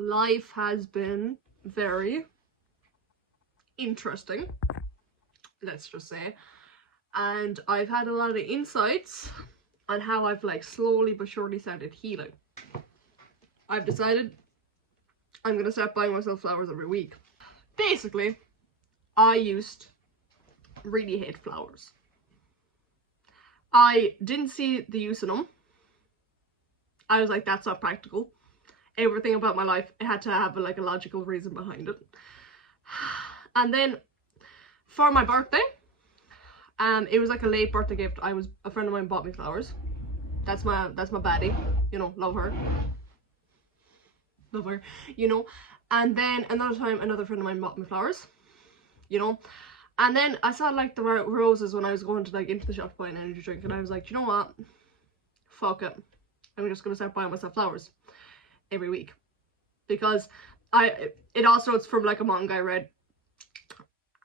life has been very interesting, let's just say, and I've had a lot of insights on how I've like slowly but surely started healing. I've decided I'm gonna start buying myself flowers every week. Basically, I used to really hate flowers. I didn't see the use in them. I was like, that's not practical. Everything about my life, it had to have like a logical reason behind it. And then for my birthday, it was like a late birthday gift. A friend of mine bought me flowers. That's my baddie, you know, love her, you know. And then another time, another friend of mine bought me flowers, you know. And then I saw like the roses when I was going to like into the shop to buy an energy drink, and I was like, you know what, fuck it, I'm just gonna start buying myself flowers every week, because it also, it's from like a manga I read,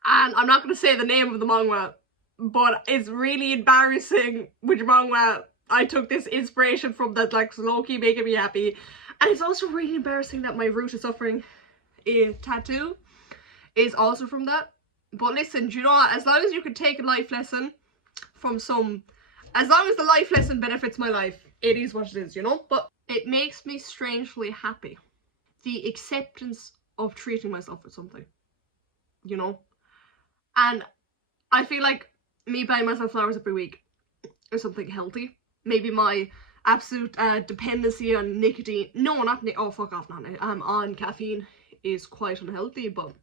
and I'm not gonna say the name of the manga, but it's really embarrassing which manga I took this inspiration from, that like low-key making me happy. And it's also really embarrassing that my root of suffering tattoo is also from that. But listen, do you know what? As long as you can take a life lesson from as long as the life lesson benefits my life, it is what it is, you know? But it makes me strangely happy. The acceptance of treating myself with something, you know? And I feel like me buying myself flowers every week is something healthy. Maybe my absolute dependency on nicotine, no, not oh fuck off, not on caffeine is quite unhealthy, but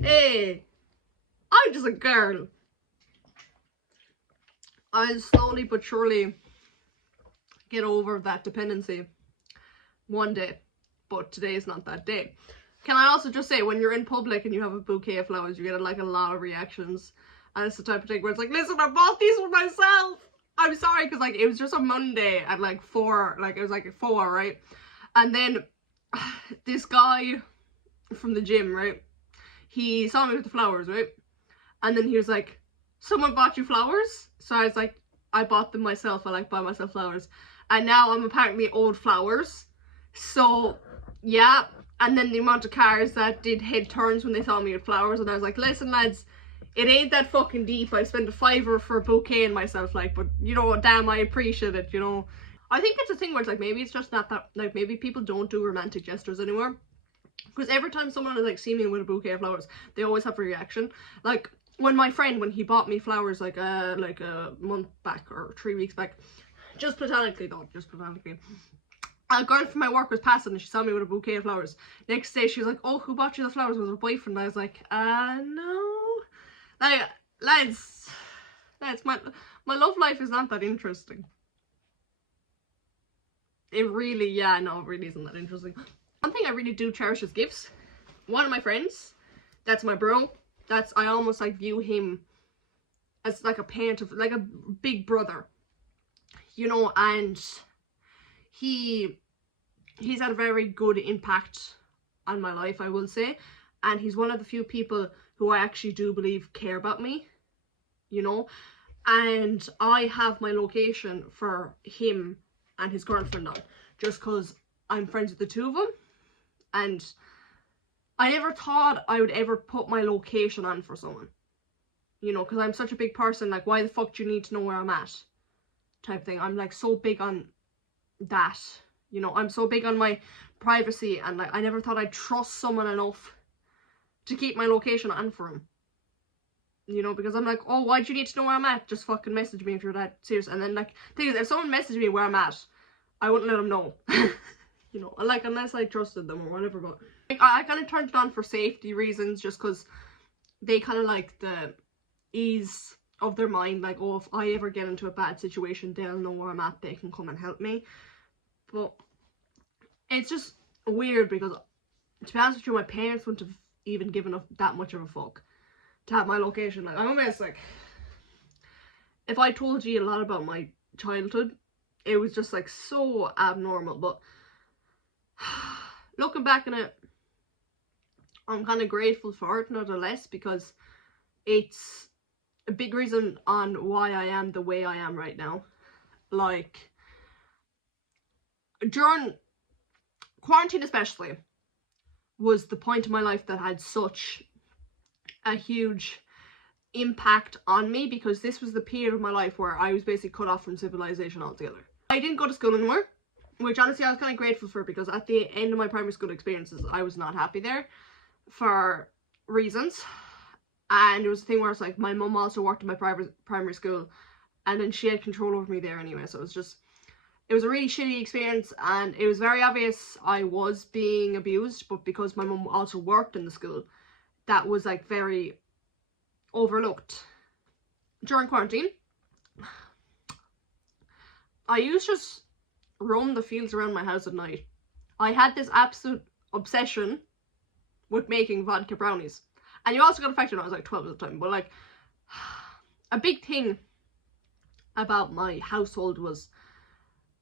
hey, I'm just a girl. I'll slowly but surely get over that dependency one day, but today is not that day. Can I also just say, when you're in public and you have a bouquet of flowers, you get like a lot of reactions, and it's the type of thing where it's like, listen, I bought these for myself, I'm sorry, because like it was just a Monday at like 4, like it was like 4, right? And then this guy from the gym, right, he saw me with the flowers, right? And then he was like, someone bought you flowers? So I was like, I bought them myself. I like buy myself flowers. And now I'm apparently owed flowers. So yeah. And then the amount of cars that did head turns when they saw me with flowers, and I was like, listen lads, it ain't that fucking deep. I spent a $5 for a bouquet and myself, like, but you know, damn, I appreciate it, you know. I think it's a thing where it's like, maybe it's just not that, like, maybe people don't do romantic gestures anymore. Because every time someone has like seen me with a bouquet of flowers, they always have a reaction. Like when my friend, when he bought me flowers like a month back or 3 weeks back, just platonically though, just platonically, a girl from my work was passing and she saw me with a bouquet of flowers. Next day she was like, oh, who bought you the flowers? Was her boyfriend? And I was like, no. Like, lads, my love life is not that interesting. It really, yeah, no, it really isn't that interesting. One thing I really do cherish is gifts. One of my friends, that's my bro, I almost like view him as like a parent of, like a big brother, you know, and he's had a very good impact on my life, I will say, and he's one of the few people who I actually do believe care about me, you know. And I have my location for him and his girlfriend on, just because I'm friends with the two of them, and I never thought I would ever put my location on for someone, you know, because I'm such a big person, like, why the fuck do you need to know where I'm at, type thing. I'm like so big on that, you know, I'm so big on my privacy, and like I never thought I'd trust someone enough to keep my location on for him, you know, because I'm like, oh, why do you need to know where I'm at? Just fucking message me if you're that serious. And then like, thing is, if someone messaged me where I'm at, I wouldn't let them know. You know, like, unless I trusted them or whatever. But like, I kind of turned it on for safety reasons, just because they kind of like the ease of their mind, like, oh, if I ever get into a bad situation, they'll know where I'm at, they can come and help me. But it's just weird, because to be honest with you, my parents wouldn't have even given that much of a fuck to have my location. Like, I'm almost like, if I told you a lot about my childhood, it was just like so abnormal. But looking back on it, I'm kind of grateful for it nonetheless, because it's a big reason on why I am the way I am right now. Like, during quarantine especially was the point of my life that had such a huge impact on me, because this was the period of my life where I was basically cut off from civilization altogether. I didn't go to school anymore, which honestly I was kind of grateful for, because at the end of my primary school experiences I was not happy there for reasons. And it was a thing where it's like, my mum also worked in my primary school, and then she had control over me there anyway, so it was a really shitty experience, and it was very obvious I was being abused, but because my mum also worked in the school, that was like very overlooked. During quarantine, I used to just roam the fields around my house at night. I had this absolute obsession with making vodka brownies. And you also got affected when I was like 12 at the time, but like, a big thing about my household was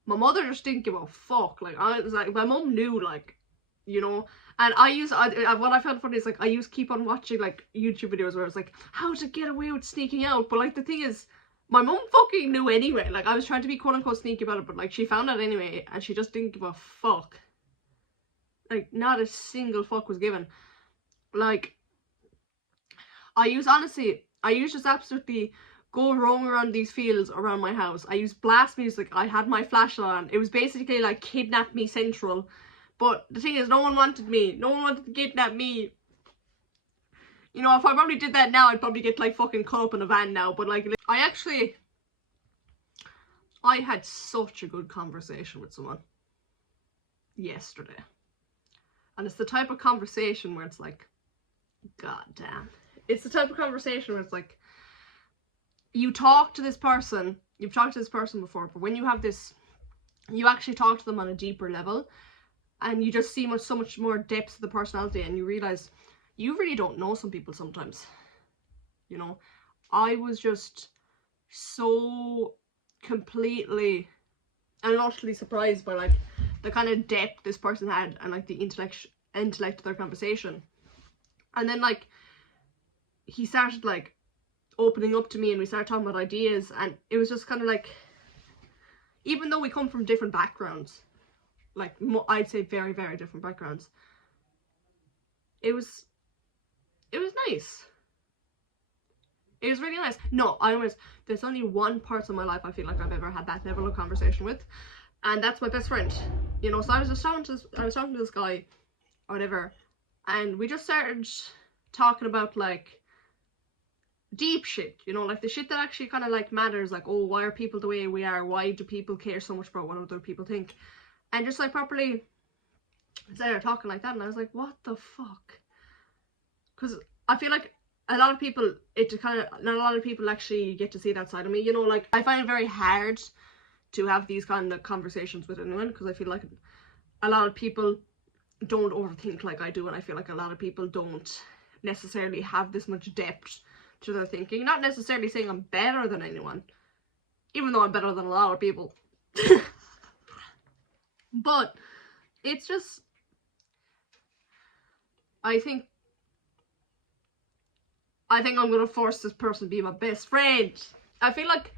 my mother just didn't give a fuck. Like, I was like, my mum knew, like, you know. And what I found funny is, like, I used to keep on watching, like, YouTube videos where it's like, how to get away with sneaking out. But, like, the thing is, my mum fucking knew anyway. Like, I was trying to be quote-unquote sneaky about it, but, like, she found out anyway, and she just didn't give a fuck. Like, not a single fuck was given. Like, I used just absolutely go roaming around these fields around my house. I used blast music. I had my flashlight on. It was basically like Kidnap Me Central. But the thing is, no one wanted me. No one wanted to kidnap me. You know, if I probably did that now, I'd probably get like fucking caught up in a van now. But like, I had such a good conversation with someone yesterday. And it's the type of conversation where it's like, god damn. It's the type of conversation where it's like, you talk to this person, you've talked to this person before, but when you have this, you actually talk to them on a deeper level, and you just see so much more depth of the personality, and you realize you really don't know some people sometimes. You know, I was just so completely and utterly surprised by like the kind of depth this person had, and like the intellect of their conversation. And then like, he started like opening up to me, and we started talking about ideas, and it was just kind of like, even though we come from different backgrounds, like I'd say very, very different backgrounds, it was nice. It was really nice. No, there's only one person in my life I feel like I've ever had that level of conversation with, and that's my best friend. You know, so I was talking to this guy or whatever, and we just started talking about like deep shit, you know, like the shit that actually kind of like matters, like, oh, why are people the way we are, why do people care so much about what other people think, and just like properly started talking like that, and I was like, what the fuck? Because I feel like not a lot of people actually get to see that side of me, you know. Like, I find it very hard to have these kind of conversations with anyone, because I feel like a lot of people don't overthink like I do, and I feel like a lot of people don't necessarily have this much depth to their thinking. Not necessarily saying I'm better than anyone, even though I'm better than a lot of people. But it's just, I think I'm gonna force this person to be my best friend. I feel like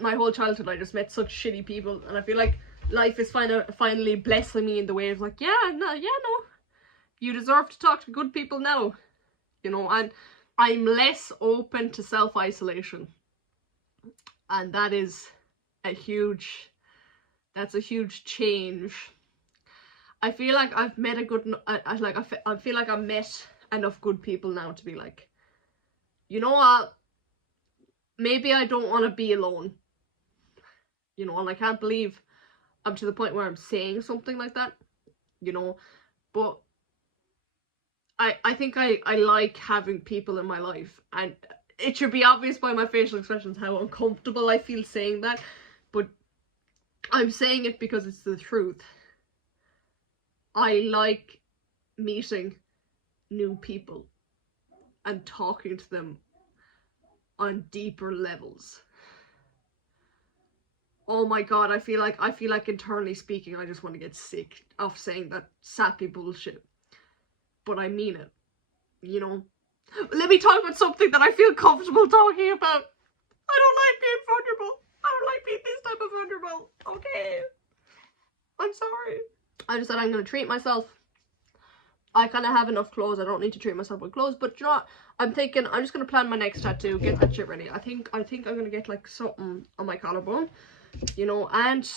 my whole childhood, I just met such shitty people, and I feel like life is finally blessing me in the way of like, no, you deserve to talk to good people now, you know. And I'm less open to self-isolation, and that's a huge change. I feel like I've met I feel like I've met enough good people now to be like, you know what, maybe I don't want to be alone, you know. And I can't believe I'm to the point where I'm saying something like that, you know. But I think I like having people in my life, and it should be obvious by my facial expressions how uncomfortable I feel saying that, but I'm saying it because it's the truth. I like meeting new people and talking to them on deeper levels. Oh my god, I feel like internally speaking, I just want to get sick of saying that sappy bullshit. But I mean it, you know. Let me talk about something that I feel comfortable talking about. I don't like being vulnerable. I don't like being this type of vulnerable. Okay. I'm sorry. I just said I'm going to treat myself. I kind of have enough clothes. I don't need to treat myself with clothes. But you know what? I'm thinking I'm just going to plan my next tattoo. Get that shit ready. I think I'm going to get like something on my collarbone. You know, and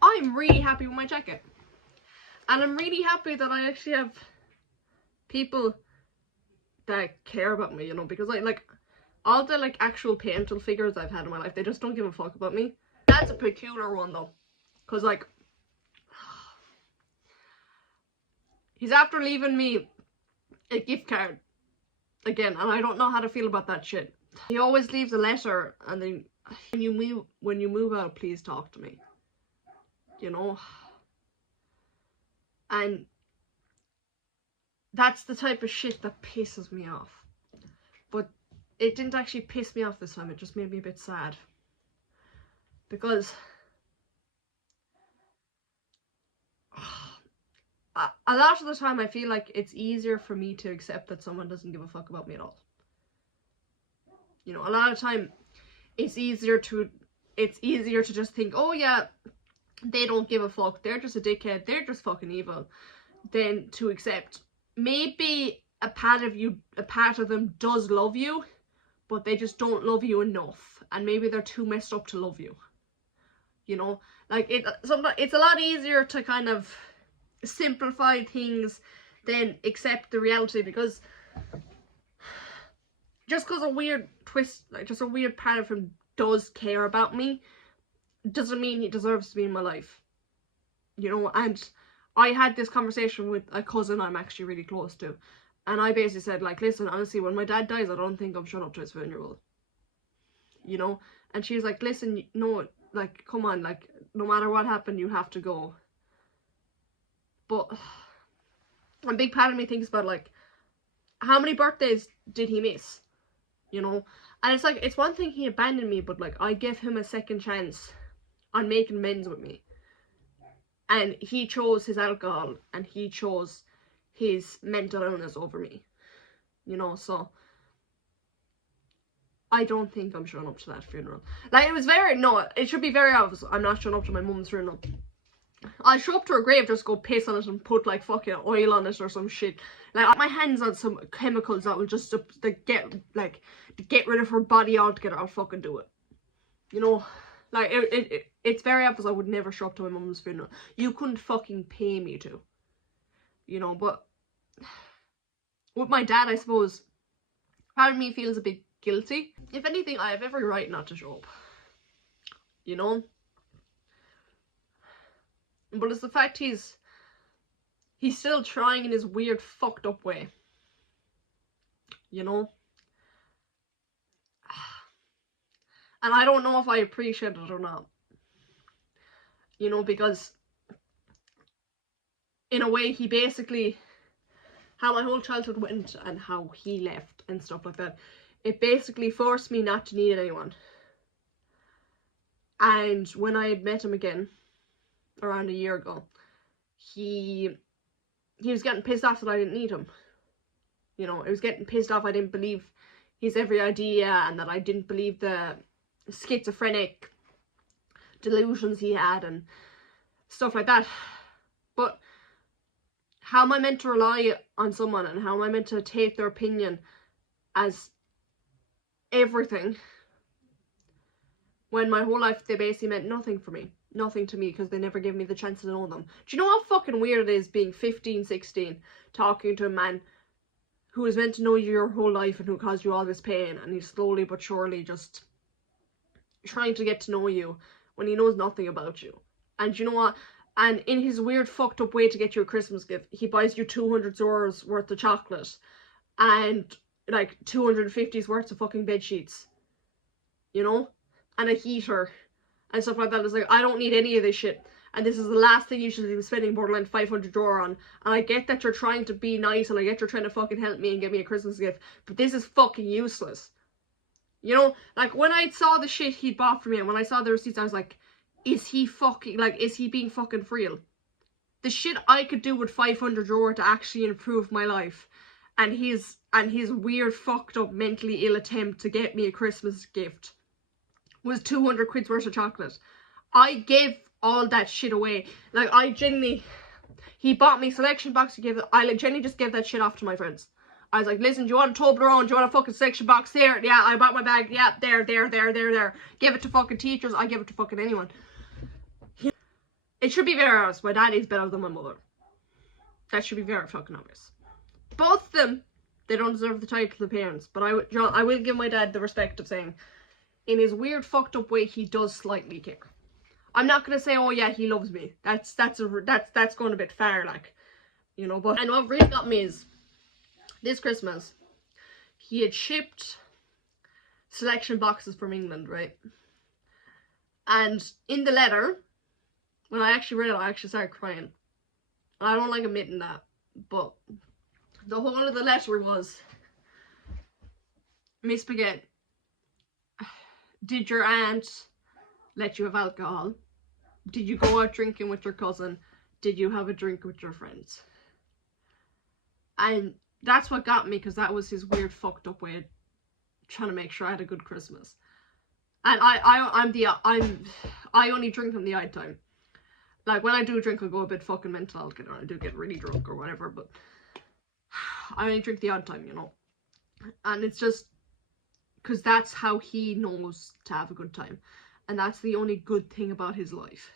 I'm really happy with my jacket. And I'm really happy that I actually have people that care about me, you know, because like all the like actual parental figures I've had in my life, they just don't give a fuck about me. That's a peculiar one though, because like he's after leaving me a gift card again, and I don't know how to feel about that shit. He always leaves a letter, and then when you move out, please talk to me, you know. And that's the type of shit that pisses me off. But it didn't actually piss me off this time, it just made me a bit sad. Because a lot of the time I feel like it's easier for me to accept that someone doesn't give a fuck about me at all. You know, a lot of time it's easier to just think, oh yeah, they don't give a fuck, they're just a dickhead, they're just fucking evil, than to accept maybe a part of them does love you, but they just don't love you enough, and maybe they're too messed up to love you. You know, like sometimes it's a lot easier to kind of simplify things than accept the reality, because just because a weird twist, like just a weird part of him does care about me, doesn't mean he deserves to be in my life. You know, and I had this conversation with a cousin I'm actually really close to, and I basically said, like, listen, honestly, when my dad dies, I don't think I'm showing up to his funeral. You know? And she's like, listen, no, like, come on, like, no matter what happened, you have to go. But a big part of me thinks about, like, how many birthdays did he miss? You know? And it's like, it's one thing he abandoned me, but, like, I gave him a second chance on making amends with me. And he chose his alcohol, and he chose his mental illness over me. You know, so I don't think I'm showing up to that funeral. Like, it should be very obvious I'm not showing up to my mum's funeral. I'll show up to her grave, just go piss on it and put like fucking oil on it or some shit. Like, my hands on some chemicals that will just to get rid of her body altogether. I'll fucking do it. You know, like it's very obvious I would never show up to my mum's funeral. You couldn't fucking pay me to. You know, but with my dad, I suppose part of me feels a bit guilty. If anything, I have every right not to show up. You know? But it's the fact he's still trying in his weird fucked up way. You know? And I don't know if I appreciate it or not. You know, because in a way he basically, how my whole childhood went and how he left and stuff like that, it basically forced me not to need anyone. And when I had met him again around a year ago, he was getting pissed off that I didn't need him. You know, I was getting pissed off I didn't believe his every idea, and that I didn't believe the schizophrenic delusions he had and stuff like that. But how am I meant to rely on someone, and how am I meant to take their opinion as everything when my whole life they basically meant nothing for me? Nothing to me, because they never gave me the chance to know them. Do you know how fucking weird it is being 15, 16, talking to a man who is meant to know you your whole life and who caused you all this pain, and he's slowly but surely just trying to get to know you when he knows nothing about you? And you know what? And in his weird fucked up way to get you a Christmas gift, he buys you 200 euros worth of chocolate and like 250's worth of fucking bed sheets, you know, and a heater and stuff like that. It's like, I don't need any of this shit, and this is the last thing you should be spending borderline 500 euro on. And I get that you're trying to be nice, and I get you're trying to fucking help me and get me a Christmas gift, but this is fucking useless. You know, like, when I saw the shit he'd bought for me, and when I saw the receipts, I was like, is he being fucking for real? The shit I could do with 500 euro to actually improve my life, and his weird fucked up mentally ill attempt to get me a Christmas gift was 200 quid's worth of chocolate. I gave all that shit away. Like, I genuinely, He bought me selection box. I like Jenny just gave that shit off to my friends. I was like, listen, do you want a Toblerone? Do you want a fucking selection box? There, yeah, I bought my bag. Yeah, there. Give it to fucking teachers. I give it to fucking anyone. It should be very obvious. My daddy's better than my mother. That should be very fucking obvious. Both of them, they don't deserve the title of parents. But I will give my dad the respect of saying, in his weird fucked up way, he does slightly care. I'm not gonna say, oh yeah, he loves me. That's going a bit far, like, you know. But and what really got me is this Christmas, he had shipped selection boxes from England, right? And in the letter, when I actually read it, I actually started crying. And I don't like admitting that, but the whole of the letter was, Miss Baguette, did your aunt let you have alcohol? Did you go out drinking with your cousin? Did you have a drink with your friends? And that's what got me, because that was his weird fucked up way of trying to make sure I had a good Christmas. And I only drink on the odd time. Like, when I do drink, I'll go a bit fucking mental. I do get really drunk or whatever, but I only drink the odd time, you know. And it's just because that's how he knows to have a good time. And that's the only good thing about his life.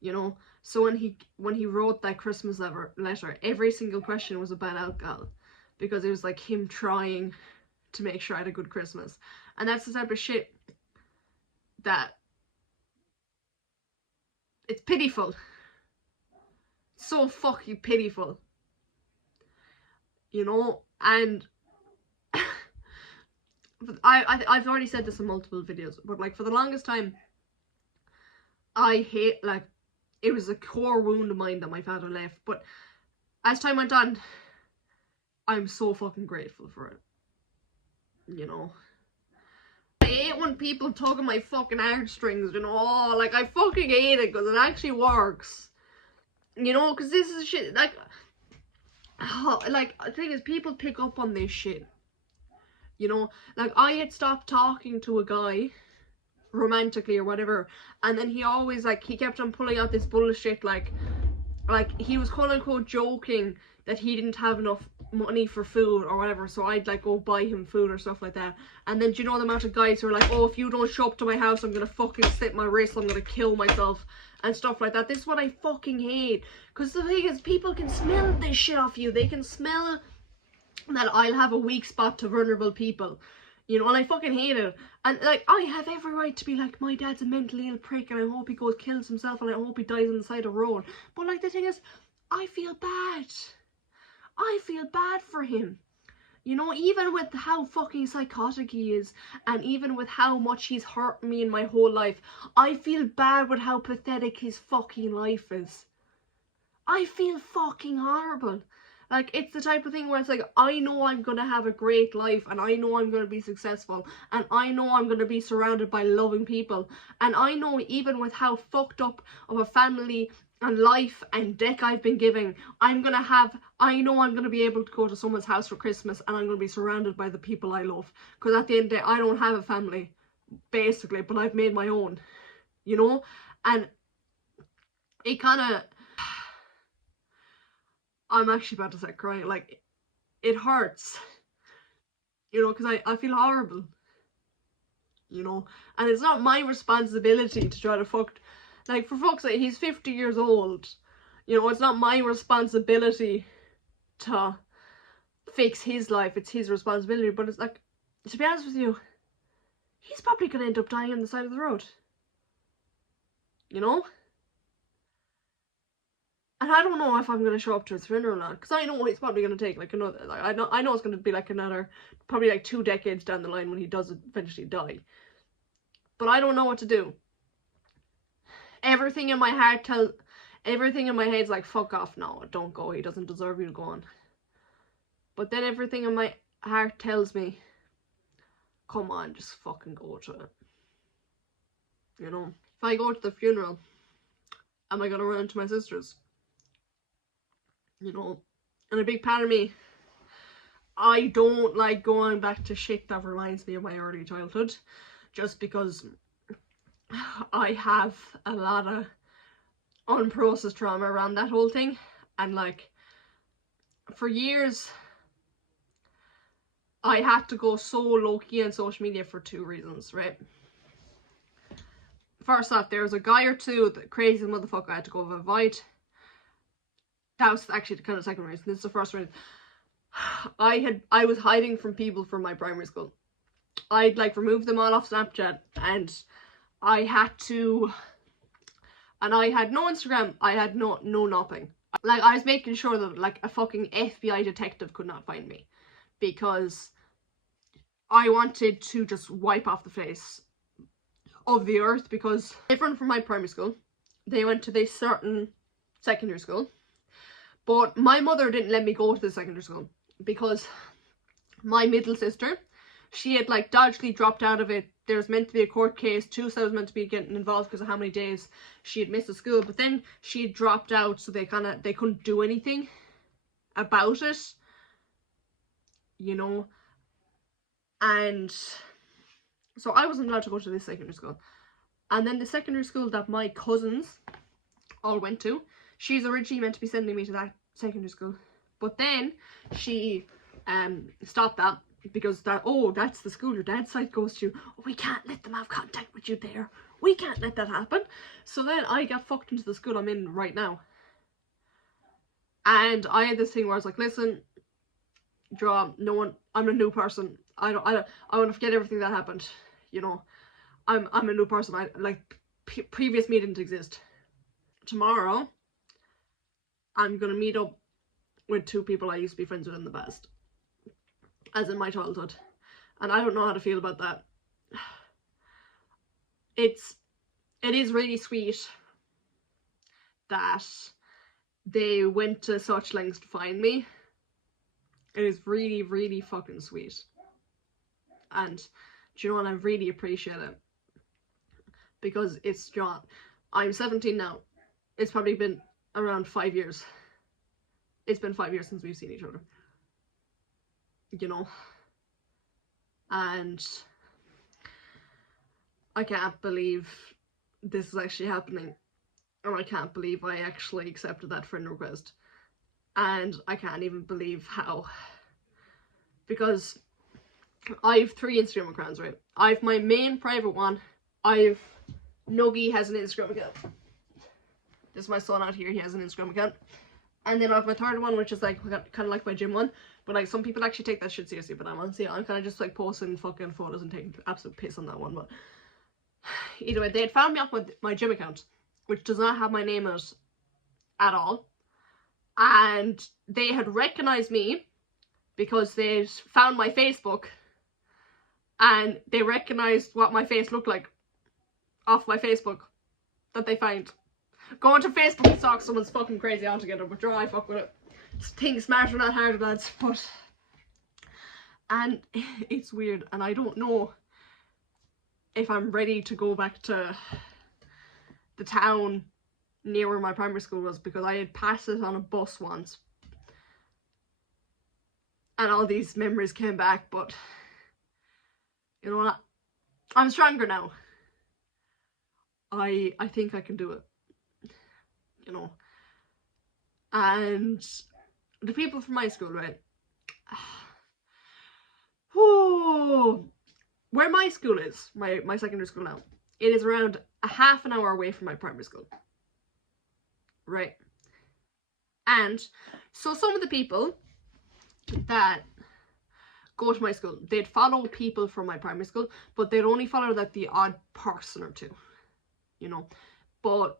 You know? So when he wrote that Christmas letter, every single question was about alcohol. Because it was like him trying to make sure I had a good Christmas. And that's the type of shit that it's pitiful. So fucking pitiful. You know? And I've already said this in multiple videos, but like for the longest time, I hate, like, it was a core wound of mine that my father left. But as time went on, I'm so fucking grateful for it. You know? I hate when people tug on my fucking heartstrings, you know? Oh, like, I fucking hate it, because it actually works. You know, because this is shit, like, the thing is, people pick up on this shit. You know, like, I had stopped talking to a guy romantically or whatever, and then he always, like, he kept on pulling out this bullshit, like he was quote unquote joking that he didn't have enough money for food or whatever, so I'd like go buy him food or stuff like that. And then do you know the amount of guys who are like, oh, if you don't show up to my house, I'm gonna fucking slit my wrist, I'm gonna kill myself and stuff like that. This is what I fucking hate, because the thing is, people can smell this shit off you. They can smell that I'll have a weak spot to vulnerable people, you know, and I fucking hate it. And like, I have every right to be like, my dad's a mentally ill prick and I hope he goes kills himself and I hope he dies on the side of the road. But like, the thing is, I feel bad. I feel bad for him. You know, even with how fucking psychotic he is, and even with how much he's hurt me in my whole life, I feel bad with how pathetic his fucking life is. I feel fucking horrible. Like, it's the type of thing where it's like, I know I'm gonna have a great life, and I know I'm gonna be successful, and I know I'm gonna be surrounded by loving people, and I know even with how fucked up of a family and life and deck I've been giving, I know I'm gonna be able to go to someone's house for Christmas, and I'm gonna be surrounded by the people I love, because at the end of the day, I don't have a family, basically, but I've made my own, you know. And it kind of, I'm actually about to start crying. Like, it hurts, you know, because I feel horrible, you know. And it's not my responsibility to try to like, for fuck's sake, he's 50 years old, you know. It's not my responsibility to fix his life. It's his responsibility. But it's like, to be honest with you, he's probably gonna end up dying on the side of the road, you know. And I don't know if I'm going to show up to his funeral or not, because I know he's probably going to take, like, another, like, I know it's going to be, like, another, probably, like, 2 decades down the line when he does eventually die. But I don't know what to do. Everything in my head's like, fuck off, no, don't go, he doesn't deserve you to go on. But then everything in my heart tells me, come on, just fucking go to it. You know? If I go to the funeral, am I going to run into my sister's? You know, and a big part of me, I don't like going back to shit that reminds me of my early childhood, just because I have a lot of unprocessed trauma around that whole thing. And like, for years, I had to go so low-key on social media for 2 reasons, right? First off, there was a guy or two, the crazy motherfucker I had to go avoid. That was actually the kind of second reason. This is the first reason. I was hiding from people from my primary school. I'd like remove them all off Snapchat, and I had to, and I had no Instagram, I had no nothing. Like, I was making sure that like a fucking FBI detective could not find me, because I wanted to just wipe off the face of the earth. Because different from my primary school, they went to this certain secondary school, but my mother didn't let me go to the secondary school because my middle sister, she had like dodgily dropped out of it. There was meant to be a court case. Tuesday was meant to be getting involved because of how many days she had missed the school, but then she had dropped out, so they couldn't do anything about it, you know. And so I wasn't allowed to go to this secondary school. And then the secondary school that my cousins all went to, she's originally meant to be sending me to that secondary school, but then she stopped that, because that's the school your dad's side goes to. We can't let them have contact with you there. We can't let that happen. So then I got fucked into the school I'm in right now. And I had this thing where I was like, listen, draw, no one, I'm a new person. I want to forget everything that happened. You know, I'm a new person. I like previous me didn't exist. Tomorrow, I'm gonna meet up with 2 people I used to be friends with in the past, as in my childhood, and I don't know how to feel about that. It is really sweet that they went to such lengths to find me. It is really, really fucking sweet. And do you know what? I really appreciate it. Because it's John. I'm 17 now. It's probably been around 5 years. It's been 5 years since we've seen each other. You know? And I can't believe this is actually happening. And I can't believe I actually accepted that friend request. And I can't even believe how. Because I have 3 Instagram accounts, right? I have my main private one. Nuggy has an Instagram account. This is my son out here, he has an Instagram account. And then I have my third one, which is like kind of like my gym one. But like, some people actually take that shit seriously, but I'm kind of just like posting fucking photos and taking absolute piss on that one. But either way, they had found me off my gym account, which does not have my name in it at all. And they had recognized me because they found my Facebook, and they recognized what my face looked like off my Facebook that they find. Going to Facebook and stalk someone's fucking crazy altogether, but I fuck with it. Think smarter, not harder, lads. But, and it's weird, and I don't know if I'm ready to go back to the town near where my primary school was, because I had passed it on a bus once. And all these memories came back, but you know what? I'm stronger now. I think I can do it. You know. And the people from my school, right? Oh, where my school is, my secondary school now, it is around a half an hour away from my primary school. Right? And so some of the people that go to my school, they'd follow people from my primary school, but they'd only follow like the odd person or two, you know. But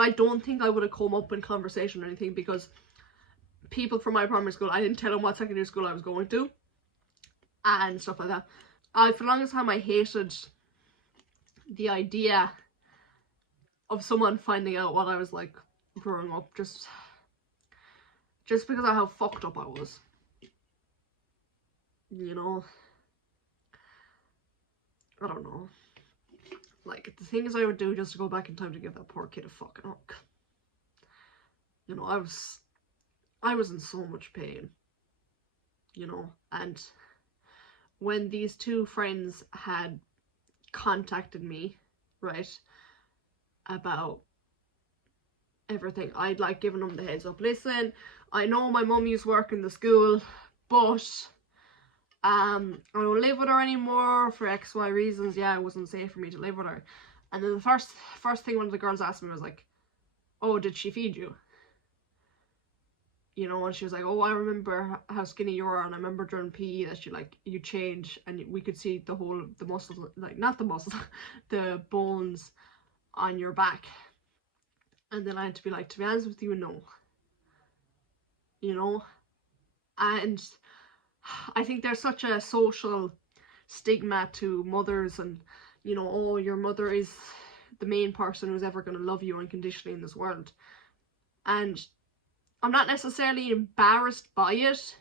I don't think I would have come up in conversation or anything, because people from my primary school, I didn't tell them what secondary school I was going to and stuff like that. For the longest time I hated the idea of someone finding out what I was like growing up, just because of how fucked up I was. You know? I don't know. Like, the things I would do just to go back in time to give that poor kid a fucking hug. You know, I was in so much pain. You know, and when these 2 friends had contacted me, right, about everything. I'd like given them the heads up. Listen, I know my mum used to work in the school, but I don't live with her anymore for XY reasons. Yeah, it wasn't safe for me to live with her. And then the first thing one of the girls asked me was like, oh, did she feed you? You know, and she was like, oh, I remember how skinny you were, and I remember during PE that you change, and we could see the muscles, like, not the muscles, the bones on your back. And then I had to be like, to be honest with you, no. You know? And I think there's such a social stigma to mothers, and, you know, oh, your mother is the main person who's ever going to love you unconditionally in this world. And I'm not necessarily embarrassed by it,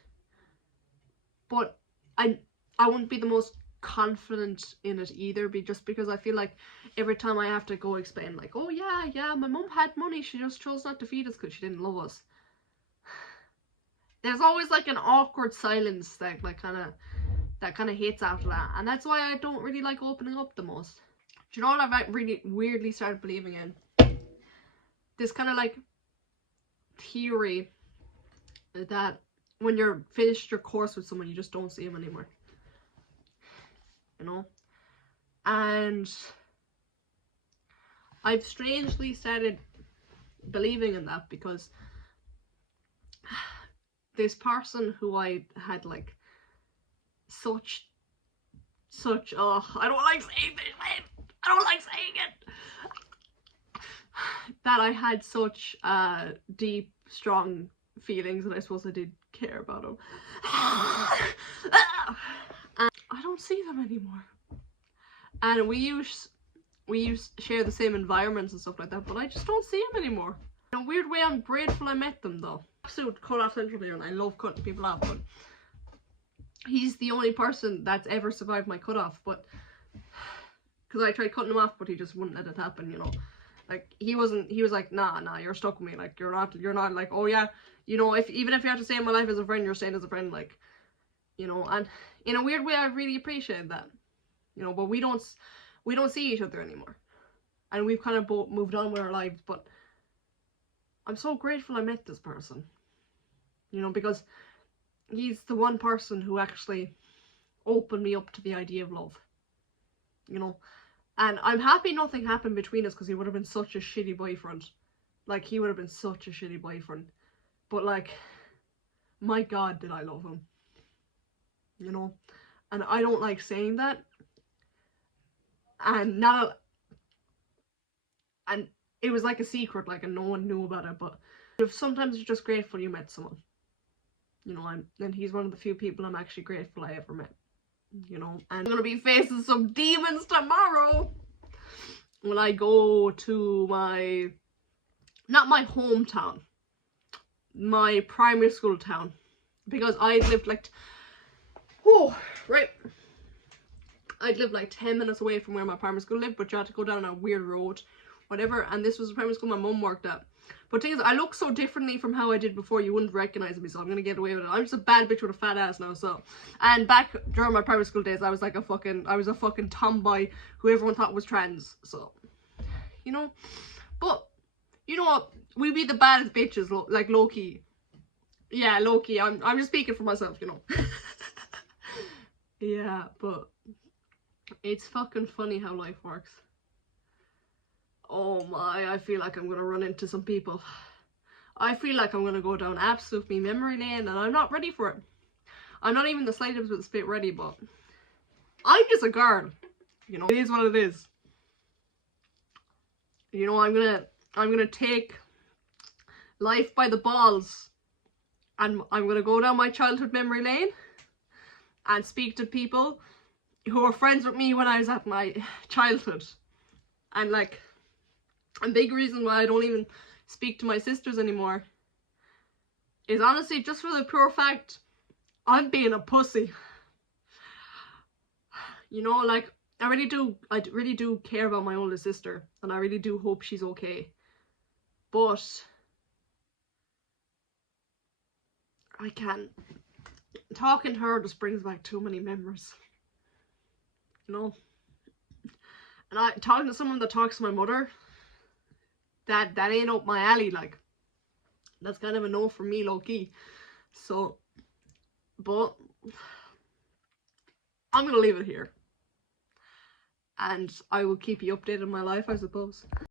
but I wouldn't be the most confident in it either, just because I feel like every time I have to go explain, like, oh yeah, my mum had money, she just chose not to feed us because she didn't love us. There's always like an awkward silence that kind of hits after that, and that's why I don't really like opening up the most. Do you know what I've really weirdly started believing in? This kind of like theory that when you're finished your course with someone, you just don't see them anymore. You know? And I've strangely started believing in that, because this person who I had like such oh, I don't like saying this, I don't like saying it, that I had such deep, strong feelings, and I suppose I did care about him. And I don't see them anymore. And we used to share the same environments and stuff like that, but I just don't see them anymore. In a weird way, I'm grateful I met them though. Absolute cut off central here, and I love cutting people off, but he's the only person that's ever survived my cutoff. But because I tried cutting him off, but he just wouldn't let it happen, you know. Like, he was like, nah, you're stuck with me, like, you're not like, oh yeah, you know, even if you have to stay in my life as a friend, you're staying as a friend, like, you know. And in a weird way, I really appreciate that, you know. But we don't see each other anymore, and we've kind of both moved on with our lives. But I'm so grateful I met this person, you know, because he's the one person who actually opened me up to the idea of love, you know. And I'm happy nothing happened between us, because he would have been such a shitty boyfriend. Like, he would have been such a shitty boyfriend. But, like, my God, did I love him. You know? And I don't like saying that. And and it was like a secret, like, and no one knew about it. But sometimes you're just grateful you met someone. You know, and he's one of the few people I'm actually grateful I ever met. You know, and I'm gonna be facing some demons tomorrow when I go to not my hometown, my primary school town, because I'd lived like, I'd lived like 10 minutes away from where my primary school lived, but you had to go down a weird road, whatever, and this was the primary school my mum worked at. But the thing is, I look so differently from how I did before, you wouldn't recognise me, so I'm gonna get away with it. I'm just a bad bitch with a fat ass now, so. And back during my primary school days, I was a fucking tomboy who everyone thought was trans, so. You know? But, you know what? We be the baddest bitches, like low-key. Yeah, low-key, I'm just speaking for myself, you know. Yeah, but it's fucking funny how life works. Oh my, I feel like I'm gonna run into some people. I feel like I'm gonna go down absolutely memory lane, and I'm not ready for it. I'm not even the slightest bit ready, but I'm just a girl. You know, it is what it is. You know, I'm gonna take life by the balls, and I'm gonna go down my childhood memory lane and speak to people who were friends with me when I was at my childhood. And like, a big reason why I don't even speak to my sisters anymore is honestly just for the pure fact I'm being a pussy. You know, like, I really do care about my older sister, and I really do hope she's okay. But I can't. Talking to her just brings back too many memories. You know? And talking to someone that talks to my mother, that ain't up my alley. Like, that's kind of a no for me, low key. So, but I'm gonna leave it here, and I will keep you updated on my life, I suppose.